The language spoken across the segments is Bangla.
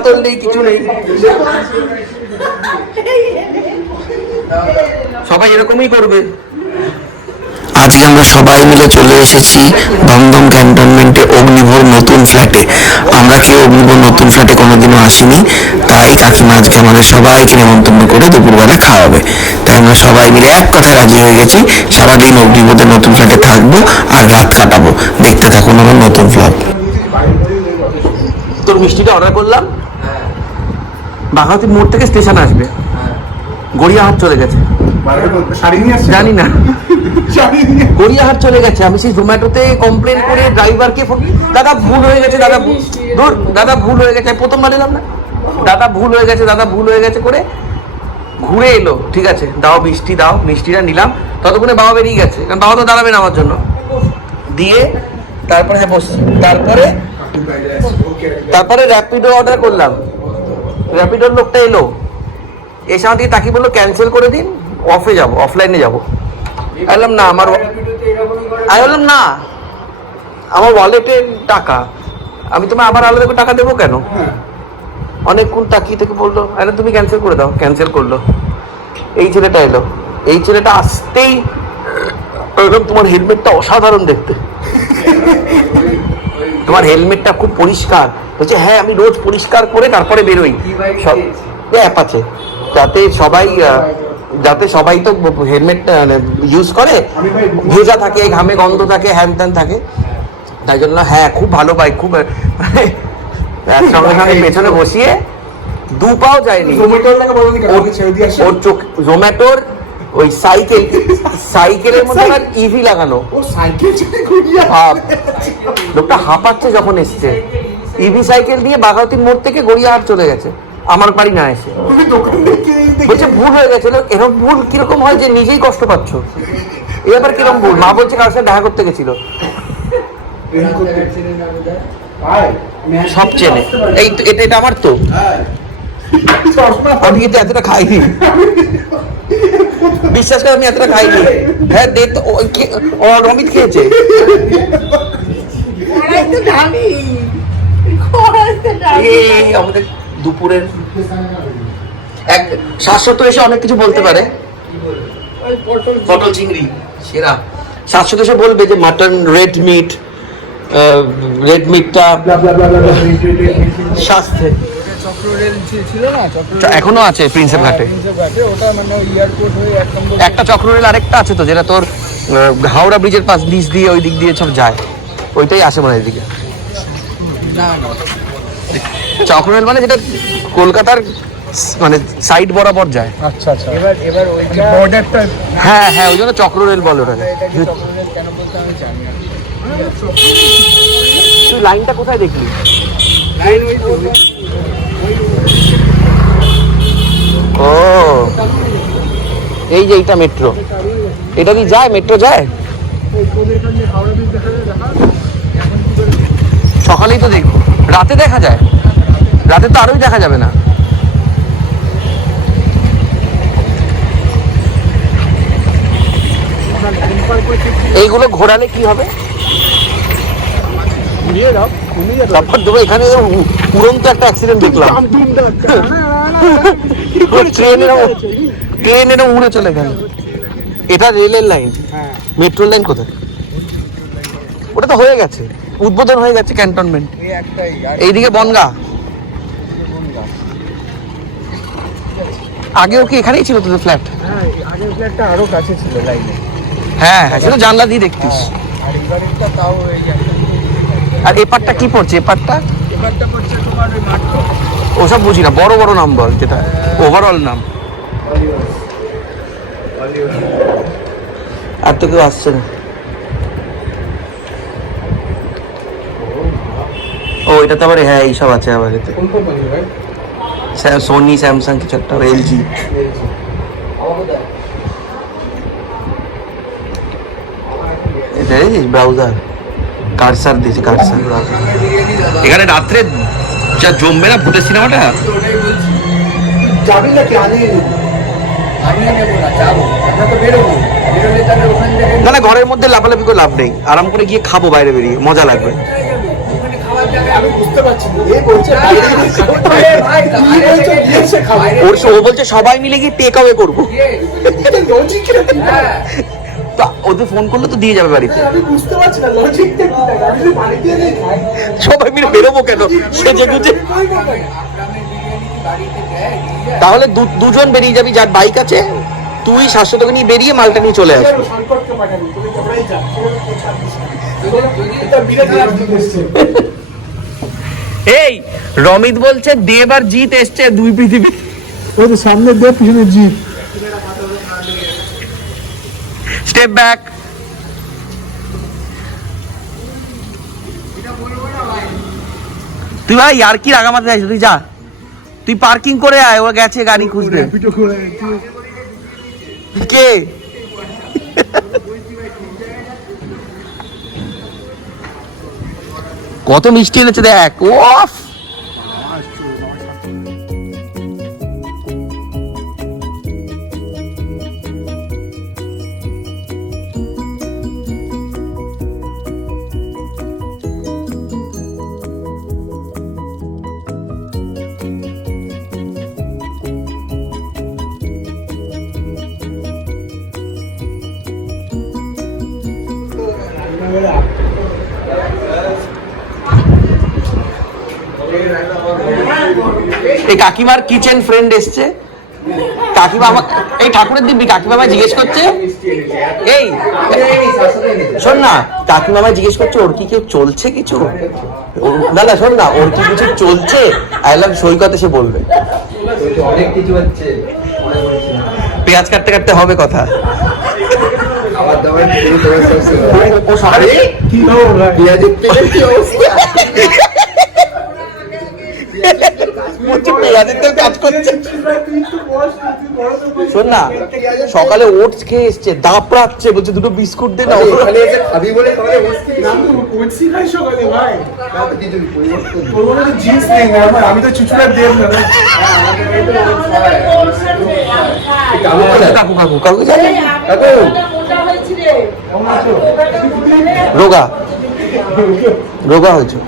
মাতল নেই, কিছু নেই। সবাই এরকমই করবে। আজকে আমরা সবাই মিলে চলে এসেছি দমদম ক্যান্টনমেন্টে অগ্নিভোর নতুন ফ্ল্যাটে। আমরা কেউ অগ্নিভোর নতুন ফ্ল্যাটে কোনোদিনও আসিনি, তাই কাকিমা আজকে আমাদের সবাইকে নেমন্তন্ন করে দুপুরবেলা খাওয়াবে। তাই আমরা সবাই মিলে এক কথায় রাজি হয়ে গেছি, সারাদিন অগ্নিভোরের নতুন ফ্ল্যাটে থাকবো আর রাত কাটাবো। দেখতে থাকুন আমার নতুন ফ্ল্যাট। তোর মিষ্টিটা অর্ডার করলাম, বাঘাতি মোড় থেকে স্টেশন আসবে, গড়িয়াহাট চলে গেছে, জানি না গড়িয়াহাট চলে গেছে। আমি সেই জোম্যাটোতে কমপ্লেন করে ড্রাইভারকে ফোন, দাদা ভুল হয়ে গেছে, দাদা দূর, দাদা ভুল হয়ে গেছে, প্রথমবার এলাম না, দাদা ভুল হয়ে গেছে, দাদা ভুল হয়ে গেছে করে ঘুরে এলো। ঠিক আছে দাও মিষ্টি দাও, মিষ্টিটা নিলাম। ততক্ষণে বাবা বেরিয়ে গেছে, কারণ বাবা তো দাঁড়াবে না আমার জন্য। দিয়ে তারপরে তারপরে র্যাপিডো অর্ডার করলাম। র্যাপিডোর লোকটা এলো, এসে আমার দিকে তাকিয়ে বললো ক্যান্সেল করে দিন, অফে যাবো, অফলাইনে যাবো। বললাম না, আমি বললাম না, আমার ওয়ালেটের টাকা, আমি তোমায় আবার আলাদা করে টাকা দেবো কেন? অনেকক্ষণ তাকিয়ে থেকে বললো আরে তুমি ক্যান্সেল করে দাও, ক্যান্সেল করলো। এই ছেলেটা এলো, এই ছেলেটা আসতেই বললাম তোমার হেলমেটটা অসাধারণ দেখতে, তোমার হেলমেটটা খুব পরিষ্কার। বলছে হ্যাঁ আমি রোজ পরিষ্কার করে তারপরে বেরোই। সব অ্যাপ আছে যাতে সবাই তো হেলমেট ইউজ করে, ভেজা থাকে, ঘামে গন্ধ থাকে, হ্যান ত্যান থাকে, তাই জন্য হ্যাঁ খুব ভালো বাইক, খুব সঙ্গে সঙ্গে পেছনে বসিয়ে দু পাও যায়নি। ওর চোখ জোম্যাটোর ওই সাইকেলের মধ্যে আবার ইভি লাগানো, লোকটা হাঁপাচ্ছে যখন এসছে। ইভি সাইকেল নিয়ে বাঘাতির মোড় থেকে গড়িয়াহাট চলে গেছে, আমার বাড়ি না এসে। বলছে ভুল হয়ে গেছে। এরকম ভুল কিরকম হয় যে নিজেই কষ্ট পাচ্ছ? এই ব্যাপার কিরকম ভুল? মা বলছে কার সাথে দেখা করতে গেছিল, সব চেনে। এই এটা আমার তো, আমি কিন্তু এতটা খাইনি, বিশ্বাস করে আমি এতটা খাইনি। হ্যাঁ দে তো, অমিত খেয়েছে। আমাদের দুপুরের শাশ্বত এসে অনেক কিছু বলতে পারে, পটল চিংড়ি সেরা। শাশ্বত এসে বলবে যে মাটন, রেড মিটটা স্বাস্থ্যে এখনো আছে প্রিন্সেপ ঘাটে। একটা চক্র রেল আরেকটা আছে তো, যেটা তোর হাওড়া ব্রিজের নিচ দিয়ে ওই দিক দিয়ে সব যায়, ওইটাই আসে মানে এদিকে। চক্র রেল মানে যেটা কলকাতার মানে সাইড বরাবর যায়। আচ্ছা আচ্ছা, এবার ওইটা বর্ডারটা, হ্যাঁ হ্যাঁ, ওই জন্য চক্র রেল বলে ওটাকে। কেন বলতে আমি জানি না। তুই লাইনটা কোথায় দেখলি? ও এই যে এইটা মেট্রো, এটা দিয়ে যায়, মেট্রো যায়। সকালেই তো দেখবো, রাতে দেখা যায়, রাতে তো আরোই দেখা যাবে না। এইগুলো ঘোরালে কি হবে? তারপর দেবো। এখানে উড়ন্ত একটা অ্যাক্সিডেন্ট দেখলাম, ট্রেন এরকম উড়ে চলে গেল। এটা রেলের লাইন, মেট্রোর লাইন কোথায়? ওটা তো হয়ে গেছে, উদ্বোধন হয়ে গেছে ক্যান্টনমেন্ট। এইদিকে বনগা, আগেও কি এখানেই ছিল তোদের ফ্ল্যাট? হ্যাঁ, আগের ফ্ল্যাটটা আরো কাছে ছিল লাইনে। হ্যাঁ হ্যাঁ, সেটা জানলা দিয়ে দেখতিস। আর এবারেরটা তাও এই আর এপারটা কি পড়ছে? এপারটা পড়ছে তোমার ওই মাঠ। ওসব বুঝি না, বড় বড় নাম বল, যেটা ওভারঅল নাম। আর তো কেউ আসছে না। ও এটা তো আবার, হ্যাঁ এইসব আছে আবার এতে। সোনি, স্যামসাং কিছু একটা, এলজি। এটা ব্রাউজার, কারসার দিয়েছে, কারসার। এখানে রাত্রে যা জমবে না ভূতের সিনেমাটা। যাবি নাকি? না না, ঘরের মধ্যে লাফালাফি করে লাভ নেই, আরাম করে গিয়ে খাবো বাইরে বেরিয়ে, মজা লাগবে। আমি বুঝতে পারছি না। এ বলছে বাইরে গিয়ে খাবো। ও বলছে সবাই মিলে গিয়ে টেক অ্যাওয়ে করবো। এটা লজিক তো ওদের ফোন করলে তো দিয়ে যাবে বাড়িতে। আমি বুঝতে পারছি না লজিকটা কি থাকে। আমি যদি বাড়িতে এনে খাই সবাই মিলে বেরোবো কেন সেজে গুজে? তাহলে দুজন বেরিয়ে যাবি, যার বাইক আছে, তুই শাশ্বতকে নিয়ে বেরিয়ে মালটা নিয়ে চলে আসবি। সংকটকে পাঠাবি, তুমি তোমরাই যা। এটা বিরাট রাজনীতি এসছে। এই রমিত বলছে দেব আর জিৎ এসছে, দুই পৃথিবী। ওই তো সামনে দেব, পিছনে জিত। Step back. তুই ভাই আর কি রাগামাতে যাইছ, তুই যা, তুই পার্কিং করে আয়, ও গেছে গাড়ি খুঁজতে। কে কত মিষ্টি এনেছে দেখ। ওফ, এই কাকিমার কিচেন ফ্রেন্ড এসছে। কাকিমা আমার, এই ঠাকুরের দিব্যি কাকিমা আমায় জিজ্ঞেস করছে, এই শোন না, কাকিমা আমায় জিজ্ঞেস করছে ওর কি কেউ চলছে কিছু। না না শোন না, ওর কি কিছু চলছে, আইলাম সৈকত এসে বলবে। অনেক কিছু হচ্ছে, পেঁয়াজ কাটতে কাটতে হবে কথা। খাবার দাবার ও সকালে কি খবর ভাই? পেঁয়াজের তেলের কি অবস্থা? বলছে পেঁয়াজের তেল কাজ করছে। শোন না, সকালে ওটস খেয়ে এসছে, দাপড়াচ্ছে, বলছে দুটো বিস্কুট দে না। ওখানে এসে খাবি বলে সকালে বসতে না তো ওটসই খাই সকালে ভাই। কিছু পরিবর্তন তোর মনে তো জিন্স নেই না ভাই, আমি তো চুচুড়ার দেব না। কাকু কাকু কাকু জানে? রোগা রোগা হয়েছে।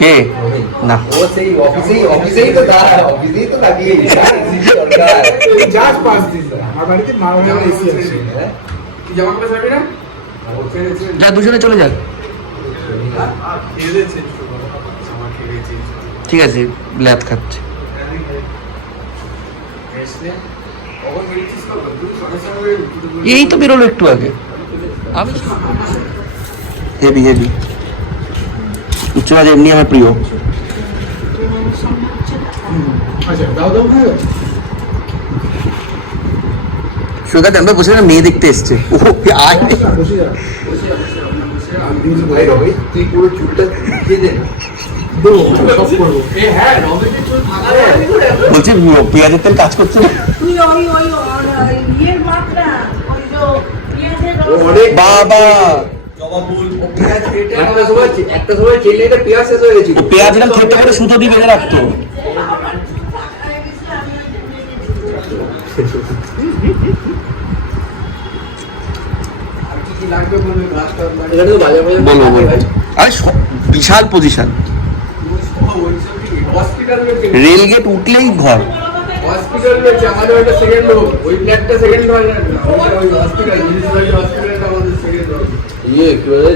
কে না, ও সেই অফিসেই তো দাঁড়ায়, অফিসেই তো দাঁড়িয়ে জাস্ট পাস দিন আমার বাড়িতে মারামারি এসি আছে। জামা কাপড় ছাড়বি না? যা দুজনে চলে যাক। ঠিক আছে, ল্যাদ খাচ্ছে। এই তো বেরোলো একটু আগে। আমি হেভি হেভি উচ্চ মাঝে এমনি আমার প্রিয়। আচ্ছা দাও দাও ভাই। সুগার আমরা বসে না, মেয়ে দেখতে এসছে। ও আয়, বসে যা। ভাই রবি, তুই পুরো চুলটা দিয়ে দে। দেবো, সব করবো। হ্যাঁ, রবির চুল ফাঁকা। বলছি পেঁয়াজের তেল কাজ করছে না। অনেক বাবা একটা সময় খেলে এটা পেঁয়াজ শেষ হয়ে গেছিল। পেঁয়াজ এরকম খেতে করে সুতো দিয়ে বেঁধে রাখতো। এখানে তো বাজার বাজার বলো বলো। আরে বিশাল পজিশন, হসপিটাল রয়েছে, রেল গেট উঠলেই ঘর। হসপিটাল রয়েছে আমাদের একটা সেকেন্ড হোক, ওই ফ্ল্যাটটা সেকেন্ড হয় না, ওই হসপিটাল মিউনিসিপ্যালিটি হসপিটালটা আমাদের সেকেন্ড হোক। ইয়ে কি বলে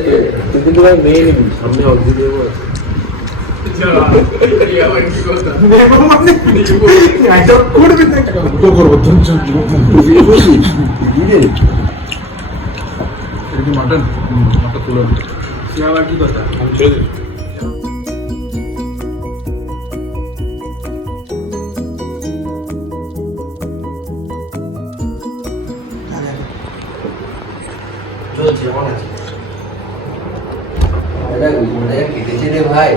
তুই কিন্তু ভাই মেয়ে নিবি, সামনে অবধি দেবো। করবে না তো করবো তো মাটন মাটন তুলে সে আবার কি কথা আমি ছেড়ে দিই। কেটেছে রে ভাই,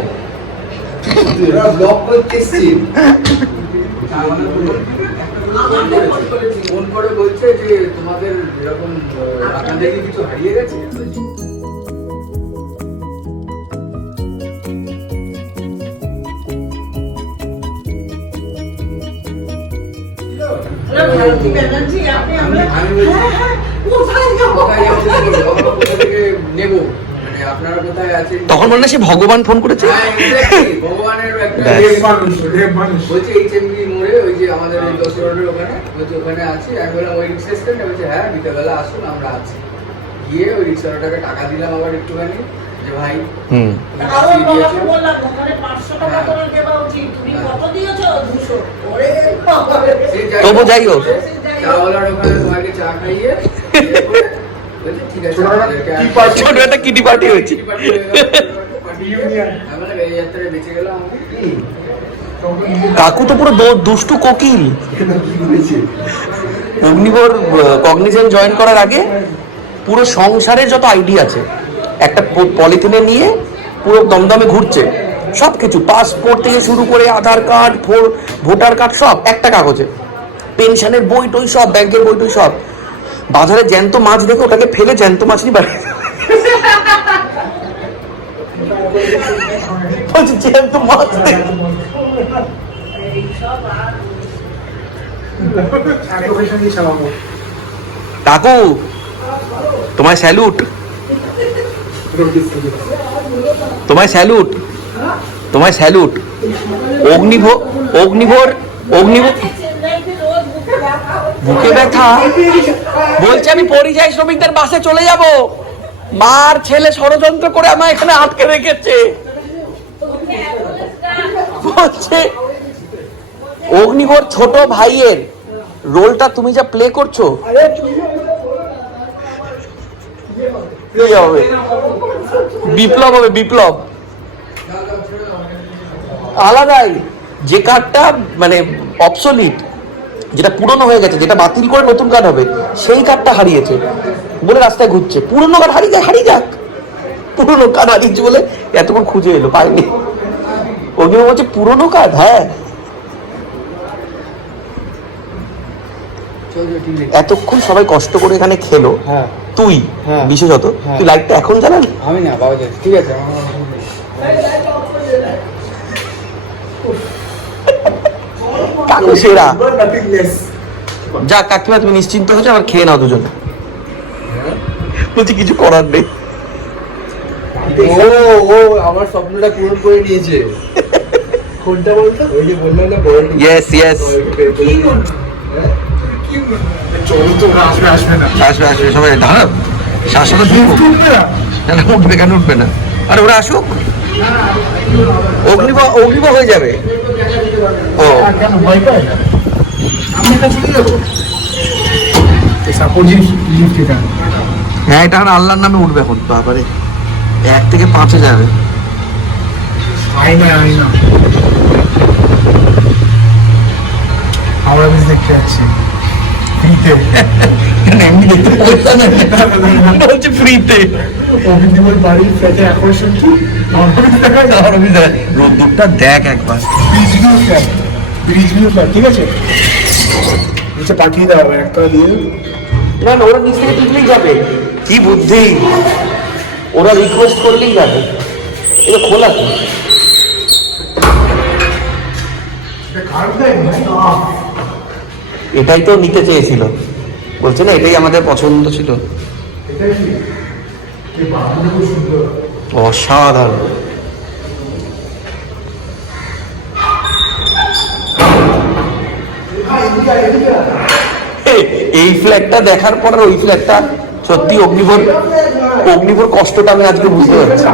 ব্লক করতেছি। ফোন করে বলছে যে তোমাদের এরকম আপনাদের কি কিছু হারিয়ে গেছে। নেবো মানে আপনারা কোথায় আছেন তখন মনে হয় সে ভগবান ফোন করেছে। ভগবানের একটা মানুষ বলছে HMB মোড়ে ওই যে আমাদের ওই 10 রোডের ওখানে বলছে ওখানে আছি। আমি বললাম ওই রিক্সা স্ট্যান্ডে, বলছে হ্যাঁ বিকেলবেলা আসুন আমরা আছি। গিয়ে ওই রিক্সাওয়ালাটাকে টাকা দিলাম আবার একটুখানি যে ভাই তবু যাই হোক চাওয়ালার ওখানে তোমাকে চা খাইয়ে বলছে ঠিক আছে ছোট একটা কিটি পার্টি হয়েছে। এই যাত্রায় বেঁচে গেলাম আমি। কাকু তো পুরো দুষ্টু কোকিল। অগ্নিবর কগনিজেন্ট জয়েন করার আগে পুরো সংসারের যত আইডি আছে একটা পলিথিনে নিয়ে পুরো দমদমে ঘুরছে, সব কিছু পাসপোর্ট থেকে শুরু করে আধার কার্ড, ভোটার কার্ড সব একটা কাগজে, পেনশনের বই টই সব, ব্যাংকের বই টই সব। বাজারে জ্যান্ত মাছ দেখে ওটাকে ফেলে জ্যান্ত মাছ নিয়ে বাড়ি বলছি জ্যান্ত মাছ কাকু তোমায় স্যালুট, তোমায় স্যালুট, তোমায় স্যালুট। অগ্নিভোর অগ্নিভোর অগ্নিভোর বুকে ব্যথা বলছে আমি পরিযায়ী শ্রমিকদের বাসে চলে যাব। মার ছেলে ষড়যন্ত্র করে আমায় এখানে আটকে রেখেছে। বলছে অগ্নিভোর ছোট ভাইয়ের রোলটা তুমি যা প্লে করছো কি হবে, বিপ্লব হবে, বিপ্লব। আলাদাই যে কার্ডটা মানে অবসলিট, যেটা পুরনো হয়ে গেছে, যেটা বাতিল করে নতুন কার্ড হবে, সেই কার্ডটা হারিয়েছে বলে রাস্তায় ঘুরছে। পুরনো কার্ড হারিয়ে যায়, হারিয়ে যাক, পুরনো কার্ড হারিয়েছে বলে এতক্ষণ খুঁজে এলো, পাইনি। ওকে বলছে পুরনো কার্ড, হ্যাঁ এতক্ষণ সবাই কষ্ট করে এখানে খেলো, তুই বিশেষত তুই লাইটটা এখন জ্বালালি। আমি না বাবা, ঠিক আছে কাকু সেরা। যা কাকিমা তুমি নিশ্চিন্ত হয়েছো, আবার খেয়ে নাও দুজনে। বলছি কিছু করার নেই। ও আমার স্বপ্নটা পূরণ করে নিয়েছে। কোনটা বলতো? ওই যে বললাম না বড়। ইয়েস ইয়েস, আসবে আসবে না, আসবে আসবে সবাই। দাঁড়া শাসন উঠবে, কেন উঠবে না? আরে ওরা আসুক, অগ্নিব হয়ে যাবে। ও কেন ভয় পায়? আমি এটা চলে যাবো সাপোর্ট লিফট এটা। হ্যাঁ এটা আল্লাহর নামে উঠবে এখন। বাবারে 1 থেকে 5-এ যাবে। আইনা আমরা বেশ দেখতে যাচ্ছি এমনি দেখতে পয়সা নেই, বলছে ফ্রিতে। অভিনবর বাড়ির ফ্ল্যাটে আকর্ষণ কি রোদ্দুরটা দেখ একবার। ব্রিজ ভিউ ফ্ল্যাট, ঠিক আছে নিচে পাঠিয়ে দেওয়া হবে একটা দিয়ে। না ওরা নিচ থেকে তুললেই যাবে, কি বুদ্ধি, ওরা রিকোয়েস্ট করলেই যাবে। এটা খোলা তো, এটাই তো নিতে চেয়েছিল, বলছে না এটাই আমাদের পছন্দ ছিল। অসাধারণ। এই ফ্ল্যাগটা দেখার পর ওই ফ্ল্যাগটা সত্যি অগ্নিভোর কষ্টটা আমি আজকে বুঝতে পারছি।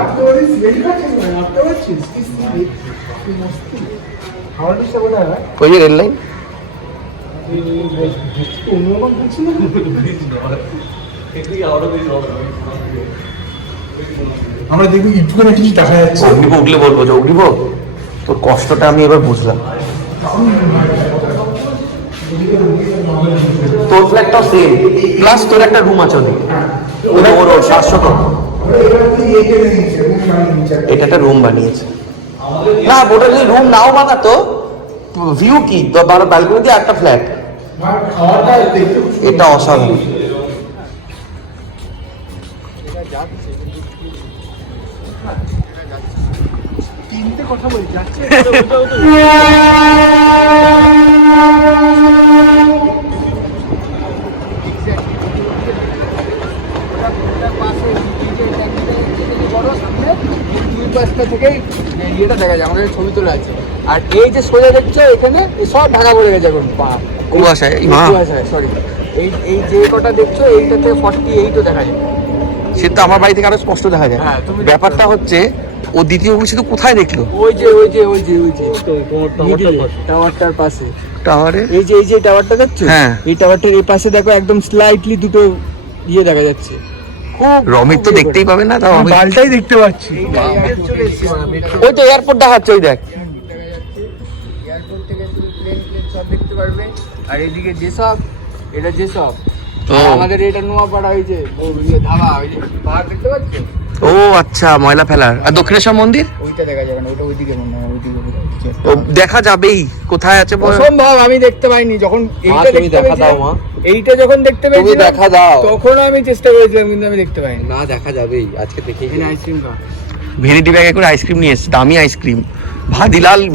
ওই যে রেল লাইন, আমরা দেখবি একটুখানি কিছু দেখা যাচ্ছে। অগ্নিভ উঠলে বলবো যে অগ্নিভ তোর কষ্টটা আমি এবার বুঝলাম। তোর ফ্ল্যাটটাও সেম, প্লাস তোর একটা রুম আছে ওদিকে, ওর 700 টাকা। এটা একটা রুম বানিয়েছে। না ওটা যদি রুম নাও বানাতো, ভিউ কি ব্যালকনি দিয়ে একটা ফ্ল্যাট। এটা অসাধারণ। তিনটে কথা বলি যাচ্ছে এয়ারপোর্টটা থেকেই ইয়েটা দেখা যায়, আমাদের ছবি তোলা আছে। আর এই যে সোজা দেখছো এখানে সব ঢাকা পড়ে গেছে এখন, কুয়াশায় সরি, এই যে কটা দেখছো এইটাতে 48ও দেখা যায়। সে তো আমার বাড়ি থেকে আরো স্পষ্ট দেখা যায়। হ্যাঁ, তুমি ব্যাপারটা হচ্ছে ও দ্বিতীয় পুলিশ তো কোথায় দেখলো? ওই যে টাওয়ারটার পাশে, টাওয়ারে এই যে টাওয়ারটা দেখছো, হ্যাঁ। এই টাওয়ারটার এই পাশে দেখো একদম স্লাইটলি দুটো ইয়ে দেখা যাচ্ছে। খুব রমিত তো দেখতেই পাবে না, তাও আমি বালটাই দেখতে পাচ্ছি। চলে এসেছি ওই তো এয়ারপোর্ট দেখাচ্ছে, ওই দেখ। এয়ারপোর্ট থেকে তুমি প্লেন সব দেখতে পারবে। আর এদিকে যেসব, এটা যেসব আমাদের এটা নোয়াপাড়া হয়েছে, ধাবা, ওই যে পাহাড় দেখতে পাচ্ছ, ও আচ্ছা, ময়লা ফেলার। আর দক্ষিণেশ্বর মন্দির ওইটা দেখা যাবে না, ওটা ওইদিকে মনে হয়, ওইদিকে ও দেখা যাবেই, কোথায় আছে বল। অসম্ভব, আমি দেখতে পাইনি। যখন এইটা তুমি দেখা দাও মা, এইটা যখন দেখতে পেয়েছি দেখা দাও, তখন আমি চেষ্টা করেছিলাম, কিন্তু আমি দেখতে পাইনি। না দেখা যাবেই, আজকে দেখি। এখানে আইসক্রিম খাও, ভ্যানিটি ব্যাগে করে আইসক্রিম নিয়ে এসেছে, দামি আইসক্রিম,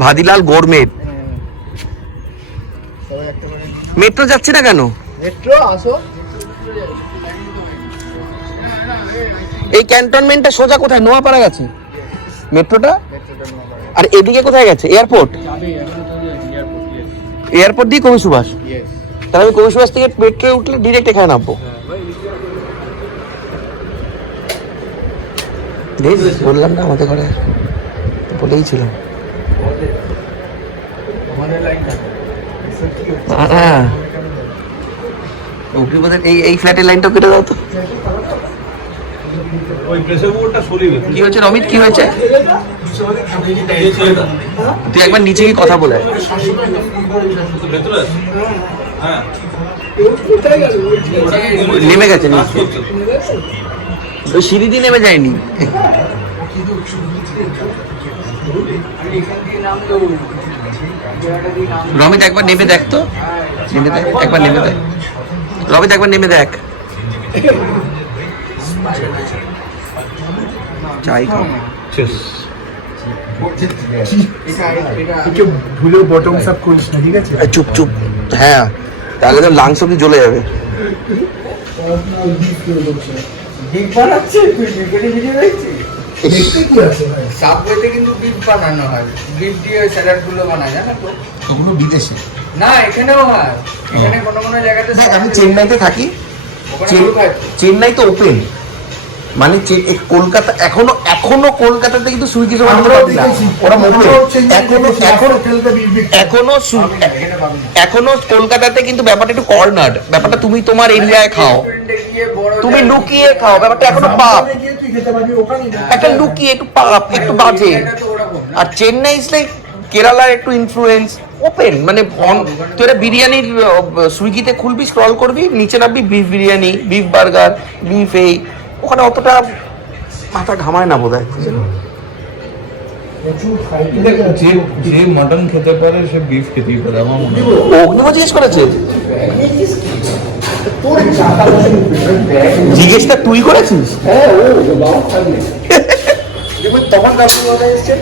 ভাদিলাল গোরমেট। সবাই একটা করে মেট্রো যাচ্ছে না কেন? মেট্রো আসো। এই ক্যান্টনমেন্টটা সোজা কোথায়? নোয়াপাড়া গেছে মেট্রোটা। আর এদিকে কোথায় গেছে? এয়ারপোর্ট। এয়ারপোর্ট দিয়ে কবি সুভাষ। তাহলে আমি কবি সুভাষ থেকে মেট্রো উঠলে ডিরেক্ট এখানে নামবো। বললাম না আমাদের ঘরে, বলেই ছিলাম। এই ফ্ল্যাটের লাইনটা কেটে দাও তো। কি হয়েছে রমিত, কি হয়েছে? তুই একবার নিচে গিয়ে কথা বলে। নেমে গেছে নিচে, ওই সিঁড়ি দিয়ে নেমে যায়নি। রমিত একবার নেমে দেখ তো, নেমে দেখ, একবার নেমে দেখ রমিত, একবার নেমে দেখ। চাই খাও, ভুলেও বটম সাপ করিস না, ঠিক আছে? চুপ চুপ, হ্যাঁ, তাহলে তো লাংস অব্দি জ্বলে যাবে। বিফ বানাচ্ছে, তুই বিফের ভিডিও দেখছিস? সাবওয়েতে কিন্তু বিফ বানানো হয়, বিফ দিয়ে স্যালাড গুলো বানায়, জানো তো? ওগুলো বিদেশে না, এখানেও হয়, এখানে কোনো কোনো জায়গাতে। দেখ, আমি চেন্নাইতে থাকি, চেন্নাই তো ওপেন, মানে কলকাতা এখনো কলকাতাতে কিন্তু সুইগি জোম্যাটো পাবি না, ওরা ওপেন এখনো কলকাতাতে, কিন্তু ব্যাপারটা একটু কর্নার, ব্যাপারটা তুমি তোমার এরিয়ায় খাও, তুমি লুকিয়ে খাও, ব্যাপারটা এখনো পাপ, একটা লুকিয়ে একটু পাপ, একটু বাজে। আর চেন্নাই ইজ লাইক কেরালার একটু ইনফ্লুয়েন্স, ওপেন, মানে তুই একটা বিরিয়ানির সুইগিতে খুলবি, স্ক্রল করবি, নিচে নামবি beef biryani, beef burger, beef এই, ওখানে অতটা মাথা ঘামায় না বোধ হয়। যে মটন খেতে পারে সে বিফ খেতেই পারে, আমার মনে হয়। অগ্নিও জিজ্ঞেস করেছে, জিজ্ঞেসটা তুই করেছিস? তোমার দাদু কথা এসছে,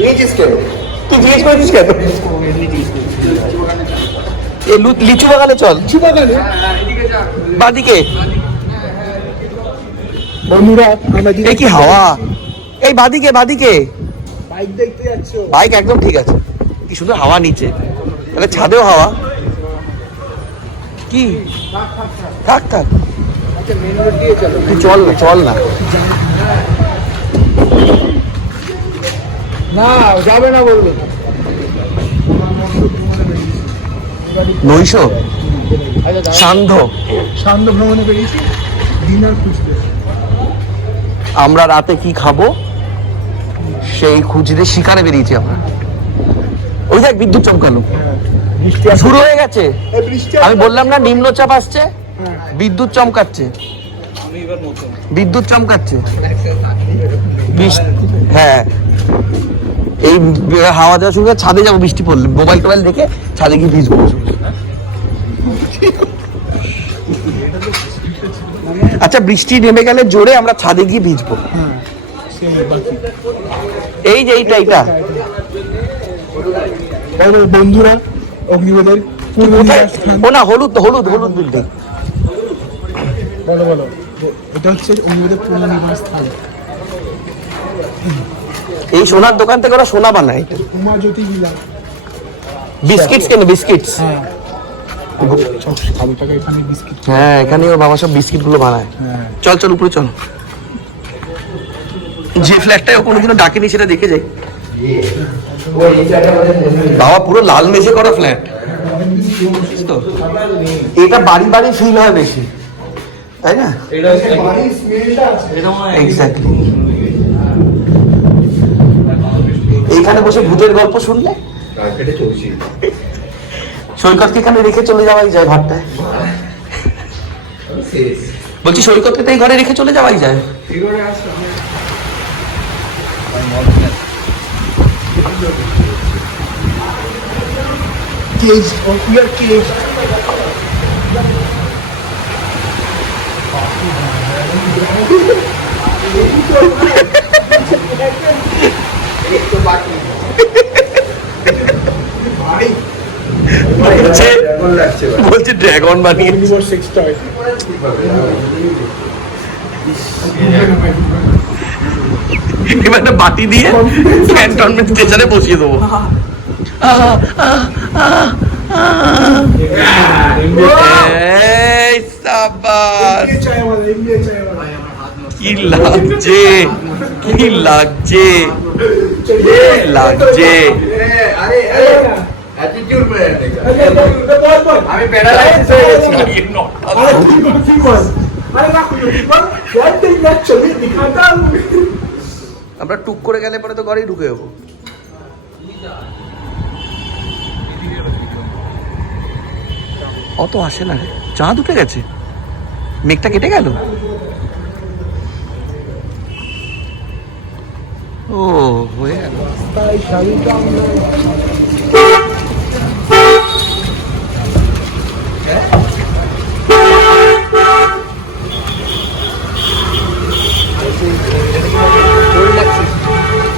নিয়েছিস কেন? তুই জিজ্ঞেস করেছিস কেন? লিচু বাগানে চল, বাদিকে। বন্ধুরা, এই কি হাওয়া, এই বাদিকে বাইক দেখতে যাচ্ছ? বাইক একদম ঠিক আছে, কি সুন্দর হাওয়া নিচে, তাহলে ছাদেও হাওয়া। কি থাক তুই চল না না যাবে না বলবে। নৈশ সান্ধ্য ভ্রমণে বেরিয়েছি ডিনার খুঁজতে। আমরা রাতে কি খাবো সেই খুঁজতে শিকারে বেরিয়েছি আমরা। ওই দেখ বিদ্যুৎ চমকালো, শুরু হয়ে গেছে। আমি বললাম না নিম্নচাপ আসছে, বিদ্যুৎ চমকাচ্ছে, হ্যাঁ। এই হাওয়া দেওয়ার সঙ্গে ছাদে যাবো, বৃষ্টি পড়লে মোবাইল টোবাইল দেখে ছাদে গিয়ে ভিজবো। আচ্ছা, বৃষ্টি নেমে গেলে জোরে আমরা ছাদে গিয়ে ভিজবো। এই যে এইটা বন্ধুরা, অগ্নিপথের ও না, হলুদ বিল্ডিং। বলো, এটা হচ্ছে অগ্নিপথের পূর্ণ নিবাস স্থান। এই সোনার দোকান থেকে ওরা সোনা বানায়। উমা জ্যোতি বিলা বিস্কিটস কেন? বিস্কিটস। হ্যাঁ ভালো টাকা এখানে বিস্কিট। হ্যাঁ এখানে ওর বাবা সব বিস্কিট গুলো বানায়। হ্যাঁ চল চল উপরে চল। যে ফ্ল্যাটটায় ও কোনোদিনও ডাকেনি সেটা দেখে যাই। বাবা পুরো লাল মেঝে করা ফ্ল্যাট। এটা বাড়ি বাড়ি ফিল হয় বেশি, তাই না? এক্স্যাক্টলি। এইখানে বসে ভূতের গল্প শুনলে সৈকতকে এখানে রেখে চলে যাওয়াই যায় ঘরটায়। বলছি সৈকতকে তো এই ঘরে রেখে চলে যাওয়াই যায়। কেজ ওয়ার কেজ বলছে ড্রাগন বানিয়ে ইউনিভার্স সেক্স টয়। এবার একটা বাটি দিয়ে ক্যান্টনমেন্ট স্টেশনে বসিয়ে দেবো। এই সাবাস, কি লাগছে, কি লাগছে, কি লাগছে। আমি প্যারালাইসিস হয়ে গেছি। আমরা টুক করে গেলে পরে তো ঘরেই ঢুকে যাবো। অত আসে না রে, চাঁদ উঠে গেছে, মেঘটা কেটে গেল। ও হয়ে গেল।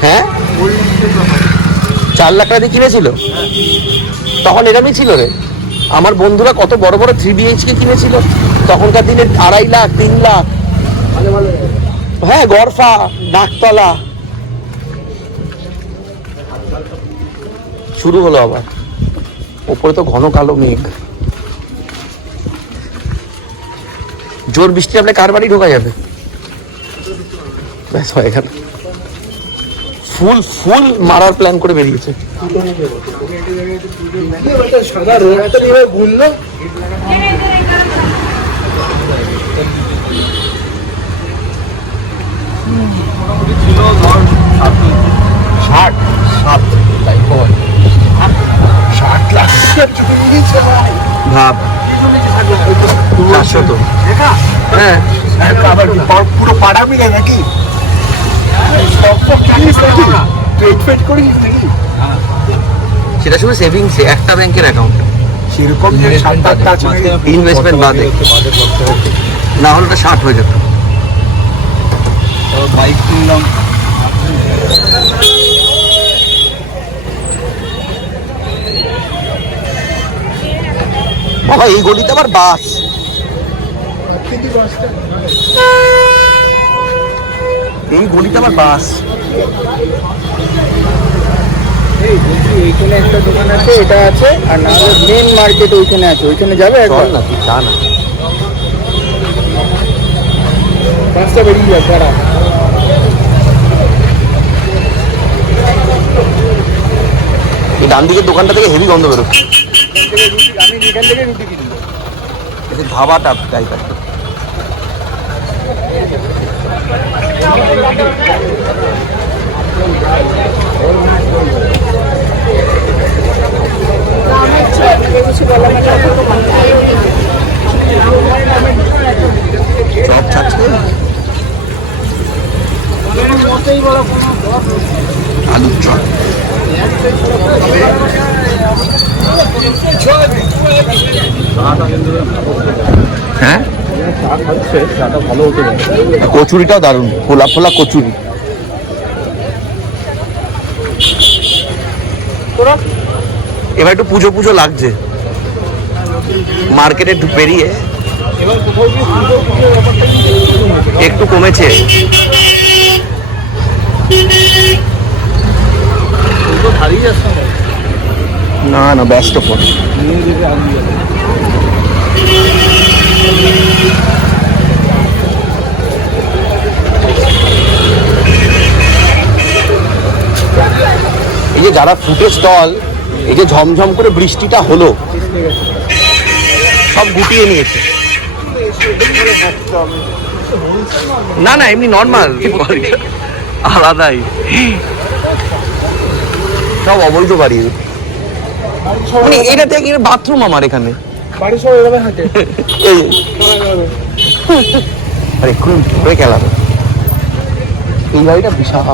হ্যাঁ 4 লাখ টাকা দিয়ে কিনেছিল, তখন এরমই ছিল রে। আমার বন্ধুরা কত বড় বড় 3 BHK কিনেছিল তখনকার দিনে, 2.5 লাখ 3 লাখ। হ্যাঁ গড়ফা, ডাকতলা শুরু হলো আবার। ওপরে তো ঘন কালো মেঘ, জোর বৃষ্টি আপনি কার বাড়ি ঢোকা যাবে? ব্যাস হয়ে গেল। ফুল ফুল মারার প্ল্যান করে বেরিয়েছে। সাদা রোডটা দিয়ে ঘুরলো। ভাব 400 তো। হ্যাঁ আবার কি পুরো পাড়া মিলে নাকি? সেটা শুধু সেভিংস, একটা ব্যাংকের অ্যাকাউন্ট, সেরকম ইনভেস্টমেন্ট বাদে, না হলে ওটা 60 হয়ে যেত। বাইক কিনলাম, বাবা এই গলিতে আবার বাস, এই গলিতে আবার বাস। এইখানে একটা দোকান আছে, এটা আছে, আর না হলে মেন মার্কেট ওইখানে আছে, ওইখানে যাবে চল না, তুই চা না। রাস্তা বেরিয়ে যাবে দাঁড়া। এই ডান দিকের দোকানটা থেকে হেভি গন্ধ বেরোচ্ছে। আমি এখান থেকে রুটি কিনি। এটা ধাবাটা টাইপ আছে। চপ ছাড়ছে, আলুর চপ। হ্যাঁ কচুরিটাও দারুণ, ফোলা ফোলা কচুরি। এবার একটু পুজো পুজো লাগছে মার্কেটে বেরিয়ে, একটু কমেছে। না না ব্যস্ত ফোন। এই যে যারা ফুটের স্টল, এই যে ঝমঝম করে বৃষ্টিটা হলো, সব গুটিয়ে নিয়েছে। না না এমনি নর্মাল, আলাদাই সব অবৈধ বাড়ি। মানে এটা থেকে বাথরুম আমার এখানে বাড়ি সব এভাবে হাঁটে। আর এক্ষুনি ধরে গেলাম। এই বাড়িটা বিশাল।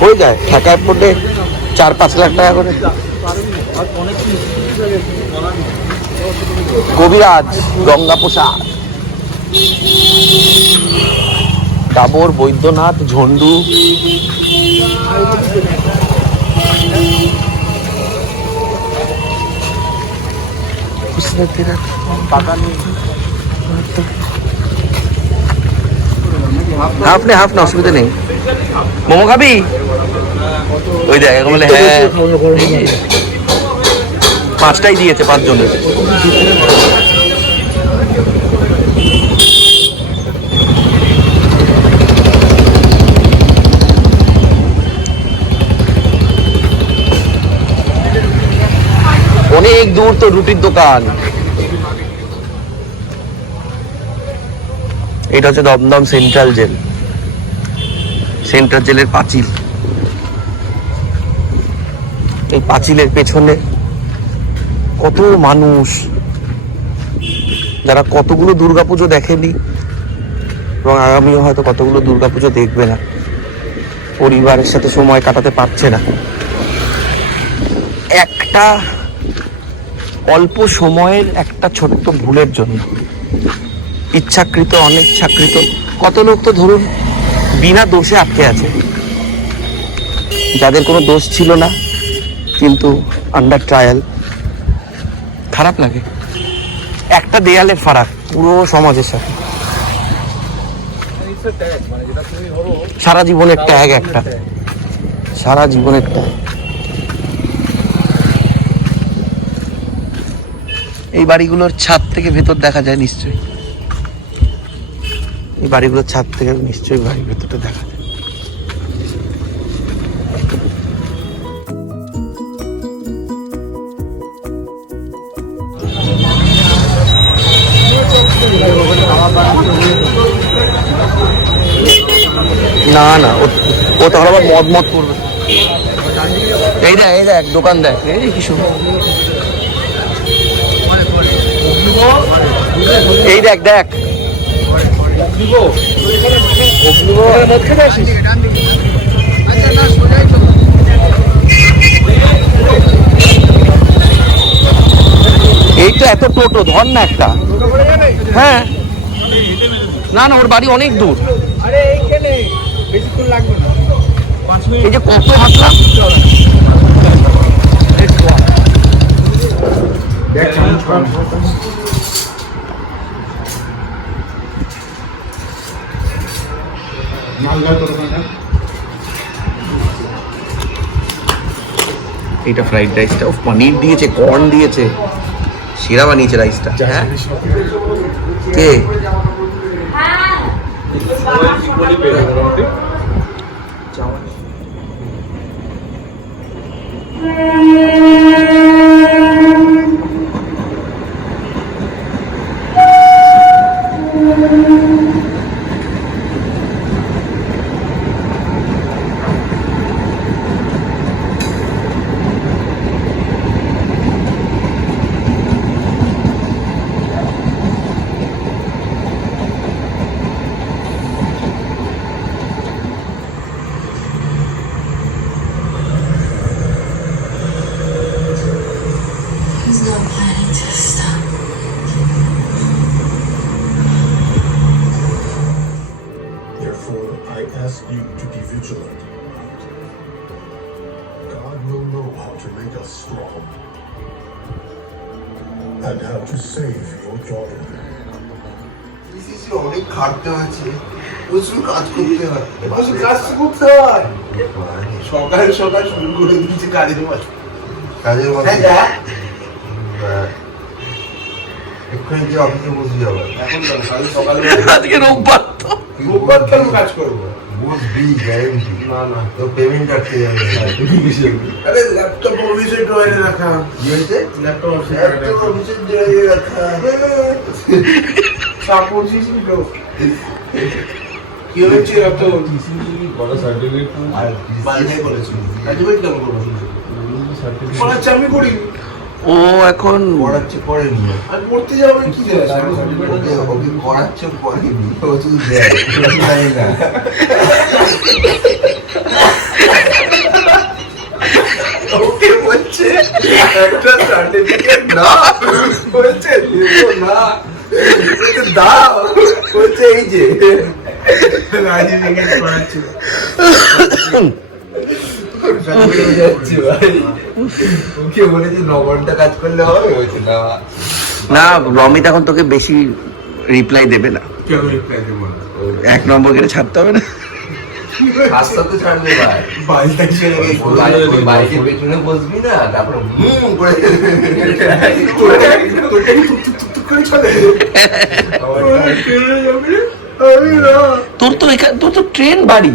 হয়ে যায় ঢাকায় পড়লে 4-5 লাখ টাকা করে। কবিরাজ, গঙ্গা প্রসাদ, ডাবর, বৈদ্যনাথ, ঝন্ডু। হাফ না অসুবিধা নেই। মোমো খাবি? ওই দেখ বলে হ্যাঁ, 5টাই দিয়েছে 5 জনের। অনেক দূর তো রুটির দোকান। এটা হচ্ছে দমদম সেন্ট্রাল জেল, সেন্ট্রাল জেলের পাঁচিল। এই পাঁচিলের পেছনে কত মানুষ, যারা কতগুলো দুর্গাপুজো দেখেনি এবং আগামীও হয়তো কতগুলো দুর্গাপুজো দেখবে না, পরিবারের সাথে সময় কাটাতে পারছে না। একটা অল্প সময়ের একটা ছোট্ট ভুলের জন্য, ইচ্ছাকৃত অনিচ্ছাকৃত, কত লোক তো ধরুন বিনা দোষে আটকে আছে, যাদের কোনো দোষ ছিল না কিন্তু আন্ডার ট্রায়াল। খারাপ লাগে। একটা দেয়ালের ফারাক পুরো সমাজের সাথে। সারা জীবনের ট্যাগ, একটা সারা জীবনের ট্যাগ। এই বাড়িগুলোর ছাদ থেকে ভেতর দেখা যায় নিশ্চয়ই, এই বাড়িগুলোর ছাদ থেকে নিশ্চয়ই বাড়ির ভেতরটা দেখা যায়। না না ও তখন আবার মদ করবে। এই দেখ দোকান দেখ, এই কি সুন্দর। এই দেখ এই তো এত টোটো ধর না একটা। হ্যাঁ না ওর বাড়ি অনেক দূর। এই যে কত হাঁটলাম। এইটা ফ্রাইড রাইসটা পনির দিয়েছে, কর্ন দিয়েছে, সেরা বানিয়েছে রাইসটা। হ্যাঁ কে and how to save your daughter. This is এসেছি, অনেক খাটতে হয়েছে, প্রচুর কাজ করতে হয়। প্রচুর কাজ করতে হয়। সকাল সকাল শুরু করে দিয়েছে কাজের মাঝে। কাজের মাঝে হ্যাঁ, এক্ষুনি যে অফিসে বসে যাবো। এখন তো কাল সকালে আজকে রোববার তো। রোববার কেন কাজ করবো? বসবি গ্যারেন্টি। না না, তো পেমেন্ট আটকে যাবে। আরে ল্যাপটপ অফিসে ড্রয়ারে রাখা। কি হয়েছে? ল্যাপটপ ল্যাপটপ অফিসের ড্রয়ারে রাখা। চাপ পড়ছিস তো? কি হয়েছে এত? আর বালটাই করেছি। গ্রাজুয়েট কেন করবো? পড়াচ্ছি আমি করি। ও এখন পড়াচ্ছে পড়েনি। আর পড়তে যাবো কি যায়? ওকে ওকে পড়াচ্ছে পড়েনি। ও শুধু দেয়। জানি না। ওকে বলছে একটা সার্টিফিকেট না, বলছে দেবো না, বলছে দাও, বলছে এই যে রাজনীতি পড়াচ্ছি। যাচ্ছি ভাই। ওকে বলেছে 9 ঘন্টা কাজ করলে হবে, বলছে না। না, রমিত এখন তোকে বেশি রিপ্লাই দেবে না। কেন রিপ্লাই দেবো না? 1 নম্বর করে ছাড়তে হবে না। রাস্তা তো ছাড়বে ভাই। বালটাই ছেড়ে গেছে। ওই বাইকের পেছনে বসবি না, তারপর করে তোরটা কি টুক করে চলে? তোর তো ট্রেন বাড়ি।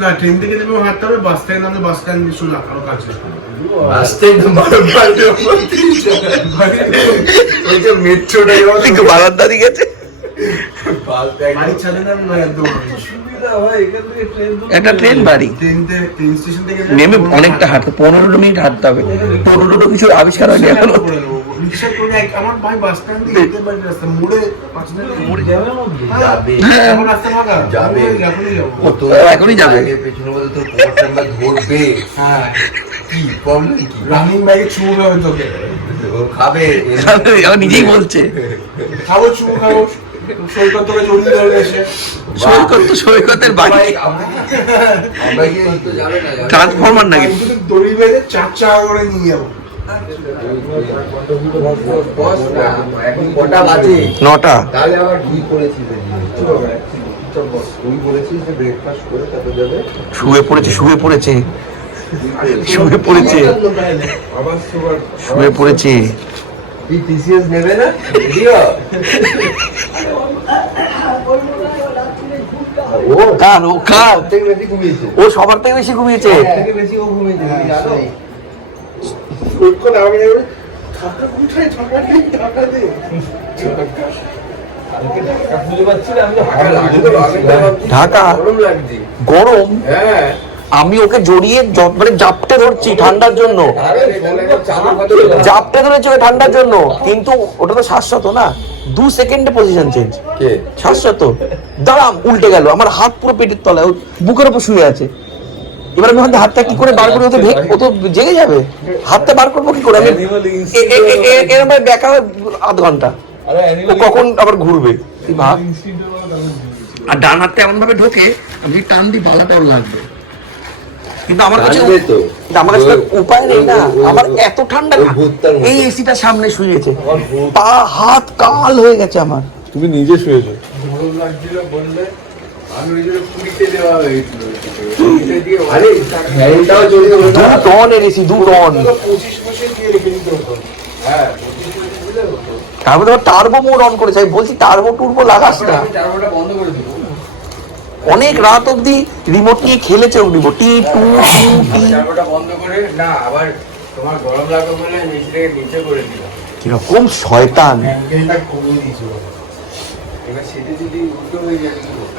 না, ট্রেন থেকে যাবে হাঁটতে হবে, বাস থেকে নামলে বাস স্ট্যান্ড শুনে আরো কাছে। রাস্তায় তো বারবার ওই যে মেট্রোটা বারান্দা দিয়ে গেছে। বাড়ি ছাড়ে না না একদম সুবিধা হয় এখান থেকে ট্রেন। একটা ট্রেন বাড়ি ট্রেন স্টেশন থেকে নেমে অনেকটা হাঁটতে 15 মিনিট হাঁটতে হবে। টোটো কিছু আবিষ্কার হয়নি এখনো। রিক্সা করে আমার ভাই বাস স্ট্যান্ড দিয়ে যেতে পারি রাস্তা মোড়ে 5 মিনিট মোড়ে যাবে এখন রাস্তা ফাঁকা যাবে। এখনই যাবো। ও তো এখনই যাবে। বাইকের পেছনে বলতে তোর কোট নাম্বার ধরবে। হ্যাঁ, কি প্রবলেম কি? রানিং বাইকে চুমু খাবে তোকে। ও খাবে। ও নিজেই বলছে খাবো চুমু খাবো, সৈকত তোকে জড়িয়ে ধরে এসে সৈকতের বাড়ি আমরা কি তো যাবে না, যাবে। ট্রান্সফরমার নাকি? দড়ি বেঁধে 4 চাকা করে নিয়ে যাবো। বস না, এখন কটা বাজে? 9টা। তাহলে আবার তুই করেছিস তুই বলেছিস যে ব্রেকফাস্ট করে তারপর যাবে। শুয়ে পড়েছে আবার সুগার শুয়ে পড়েছে। কি টিসিএস নেবে না? দিও। ও কার থেকে বেশি ঘুমিয়েছে। ও সবার থেকে বেশি ঘুমিয়েছে। থেকে বেশি ও ঘুমিয়েছে, তুমি জানো? সৈকত আমি টাকা কোথায়, টাকা নেই, টাকা দে। ঢাকা গরম লাগছে। গরম। হ্যাঁ, আমি ওকে জড়িয়ে মানে জাপটে ধরছি ঠান্ডার জন্য। জাপটে ধরেছি ওকে ঠান্ডার জন্য, কিন্তু ওটা তো শাশ্বত না। 2 সেকেন্ডে পজিশন চেঞ্জ। কে? শাশ্বত। দাঁড়াম, উল্টে গেল। আমার হাত পুরো পেটের তলায়, ও বুকের উপর শুয়ে আছে। এবার আমি ওখান থেকে হাতটা কি করে বার করে, ও তো জেগে যাবে। হাতটা বার করবো কি করে? আমি এরকম দেখা 1/2 ঘন্টা, ও কখন আবার ঘুরবে তুই ভাব। আর ডান হাতটা এমন ভাবে ঢোকে, আমি টান দিই বালাটা ওর লাগবে। কিন্তু আমার কাছে জানবে তো। আমার কাছে উপায় নেই না। আমার এত ঠান্ডা, ওই ভূতটার মতো। এই এসিটা সামনে শুয়েছে, পা হাত কাল হয়ে গেছে আমার। তুমি নিজে শুয়েছো? গরম লাগছিল বললে, আমি ওই জন্য পুরীতে দেওয়া হয়েছিল। পুরীতে দিয়ে আরে ফ্যানটাও চলে গেল 2 টন এর এসি, 2 টন। 25 দিয়ে রেখে দিতে হতো। হ্যাঁ, তারপরে তোমার টার্বো মোড অন করেছে। আমি বলছি টার্বো টুর্বো লাগাস না। আমি টার্বোটা বন্ধ করে দিব। অনেক রাত অব্দি রিমোট নিয়ে খেলেছে টি টু টি। টার্বোটা বন্ধ করে না, আবার তোমার গরম লাগবে বলে নিচে নিচে করে দিলাম। কিরকম শয়তান। অ্যাঙ্গেলটা কমিয়ে দিয়েছিল। এবার সেটা যদি উল্টো হয়ে যায় কি করবে?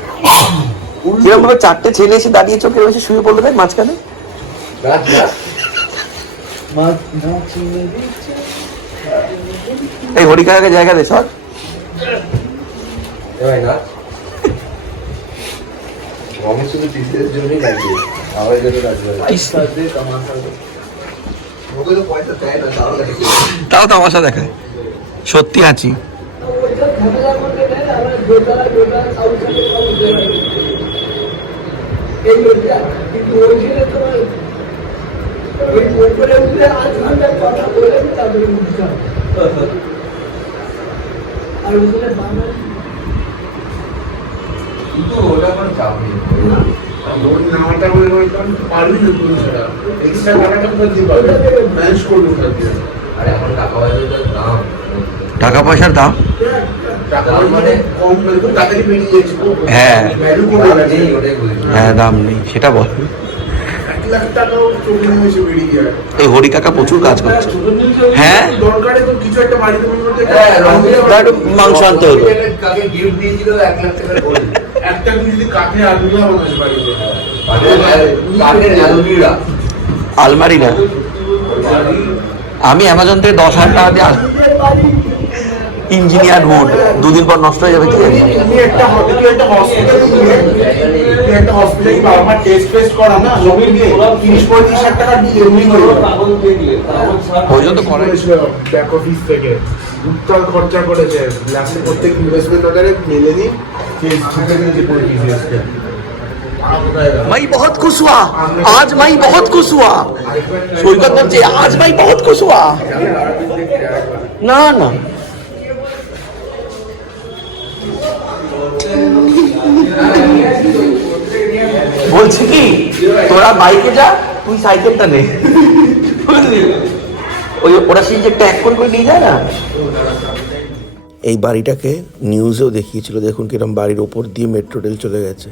কিরকম ভাবে 4টে ছেলে এসে দাঁড়িয়ে চোখে বসে শুয়ে পড়লো দেখ মাঝখানে। রাত রাত এই হরিকাকে জায়গা দে সর। এবার না আমি শুধু টিসিএস জন্যই লাগিয়ে আমার জন্য রাখবে। ওকে তো পয়সা দেয় না, তাও লাগে। তাও তামাশা দেখায়। সত্যি আছি। এখন চাপ নেই। লোন নেওয়াটা মনে হয় পারবি না তুই সেটা এক্সট্রা টাকাটা কোথা দিয়ে পারবি ম্যানেজ করবি কোথা দিয়ে আরে এখন টাকা পয়সার দাম টাকা পয়সার দাম টাকা মানে কম মানে খুব তাড়াতাড়ি বেরিয়ে যাচ্ছে হ্যাঁ ভ্যালু করে নেই, ওটাই বলছি। হ্যাঁ দাম নেই সেটা বল। 1 লাখ টাকাও চোখে নিমেষে বেরিয়ে যায় এই হরি কাকা প্রচুর কাজ করছে। হ্যাঁ দরকারে তো কিছু একটা বাড়িতে মনে করতে হ্যাঁ, তা একটু মাংস আনতে হলো। কাকে গিফট দিয়েছিল 1 লাখ টাকার গোল। একটা যদি কাঠে আলমিরা বানাস বাড়িতে কাঠের অ্যালুমিরা। আলমারি না, আমি অ্যামাজন থেকে 10,000 টাকা দিয়ে ইঞ্জিনিয়ার হুড 2 দিন পর নষ্ট হয়ে যাবে কি জানি। তুমি একটা হসপিটালে বাবা মা টেস্ট করা না জমি দিয়ে 30-35 লাখ টাকা দিয়ে এমনি হয়ে যাবে। ওই জন্য তো করে। ব্যাক অফিস থেকে উত্তর খরচা করেছে লাস্টে প্রত্যেক ইনভেস্টমেন্ট অর্ডারে মেলেনি যে ঢুকে দিয়েছে পলিটিক্সকে मैं बहुत खुश हुआ आज, मैं बहुत खुश हुआ। সৈকত বলছে আজ मैं बहुत खुश हुआ। না না বলছি কি তোরা বাইকে যা, তুই সাইকেলটা নে, বুঝলি? ওই ওরা সেই যে ট্যাগ করে নিয়ে যায় না। এই বাড়িটাকে নিউজেও দেখিয়েছিল, দেখুন কিরম বাড়ির ওপর দিয়ে মেট্রো রেল চলে গেছে।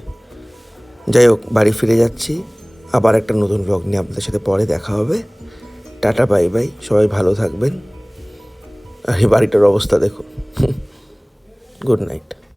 যাই হোক, বাড়ি ফিরে যাচ্ছি, আবার একটা নতুন ব্লগ নিয়ে আপনাদের সাথে পরে দেখা হবে। টাটা, বাই বাই, সবাই ভালো থাকবেন। আর এই বাড়িটার অবস্থা দেখুন। Good night.